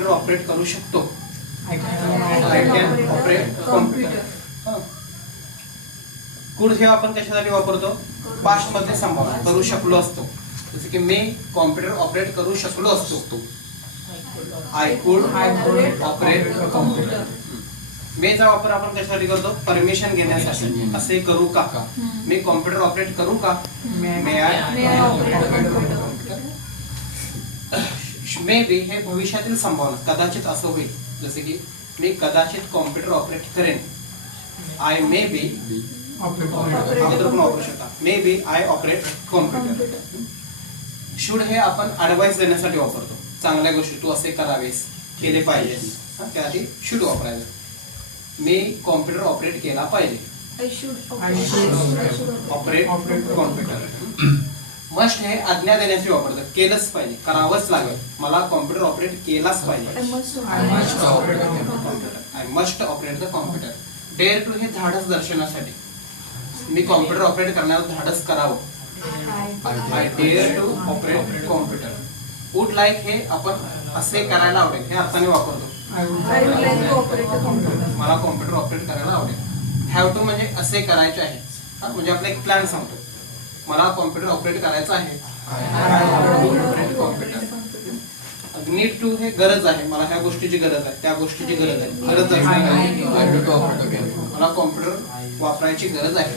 Operate करू शकतो. I can operate computer. कुड हे आपण कशासाठी वापरतो? पास्ट मध्ये संभावना करू शकलो असतो. जसे की मी कॉम्प्युटर ऑपरेट करू शकलो असतो. I could operate computer. मेचा वापर आपण कशासाठी करतो? परमिशन घेण्यासाठी. असे करू का? मी कॉम्प्युटर ऑपरेट करू का? मे आय ऑपरेट. मे बी हे भविष्यातील संभावना, कदाचित असं होईल. जसे की मी कदाचित कॉम्प्युटर ऑपरेट करेन. आय मे बी अगोदर पण वापरू शकता. May be I operate computer. Should हे आपण ऍडवाइस देण्यासाठी वापरतो. चांगल्या गोष्टी तू असे करावेस, केले पाहिजेस, त्यासाठी शुड वापरायचं. मी कॉम्प्युटर ऑपरेट केला पाहिजे. Operate computer. मस्ट हे आज्ञा देण्यासाठी वापरतात. केलंच पाहिजे, करावंच लागेल. मला कॉम्प्युटर ऑपरेट केलाच पाहिजे. I must operate the computer. Dare to हे धाडस दर्शवण्यासाठी. मी कॉम्प्युटर ऑपरेट करण्याला धाडस करावं. I dare to operate computer. Would like हे आपण असे करायला आवडेल हे अर्थाने वापरतो. मला कॉम्प्युटर ऑपरेट करायला आवडेल. हॅव टू म्हणजे असे करायचे आहे. म्हणजे आपला एक प्लॅन सांगतो. मला कॉम्प्युटर ऑपरेट करायचं आहे. कॉम्प्युटर. नीड टू हे गरज आहे. मला ह्या गोष्टीची गरज आहे, त्या गोष्टीची गरज आहे. गरज आहे, मला कॉम्प्युटर वापरायची गरज आहे.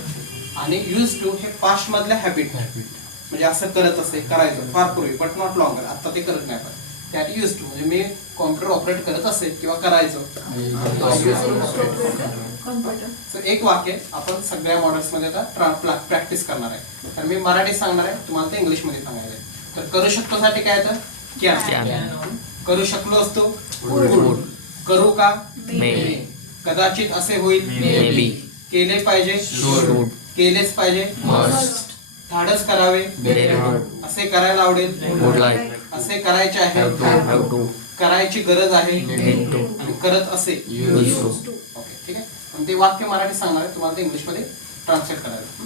आणि यूज टू हे पास्ट मधल्या हॅबिट. म्हणजे असं करत असे, करायचं फार पूर्वी, बट नॉट लॉंगर. आता ते करत नाही आपण. त्यात यूज टू म्हणजे मी कॉम्प्युटर ऑपरेट करत असे किंवा करायचं. एक वाक्य आपण सगळ्या मॉडेल्स मध्ये आता प्रॅक्टिस करणार आहे. तर मी मराठी सांगणार आहे, तुम्हाला ते इंग्लिश मध्ये सांगायचं आहे. तर करू शकतो साठी काय तर कॅन. करू शकलो असतो वुड. करू का? मे. कदाचित असे होईल. May be. केले पाहिजे. शुड. केलेच पाहिजे. मस्ट. धाडस करावे. असे करायला आवडेल. Would like. असे करायचे आहे. Have to. करायची गरज आहे. Need to. आणि करत असे. Use to. ओके, ठीक आहे. पण ते वाक्य मराठी सांगणार आहे, तुम्हाला ते इंग्लिश मध्ये ट्रान्सलेट करायचं.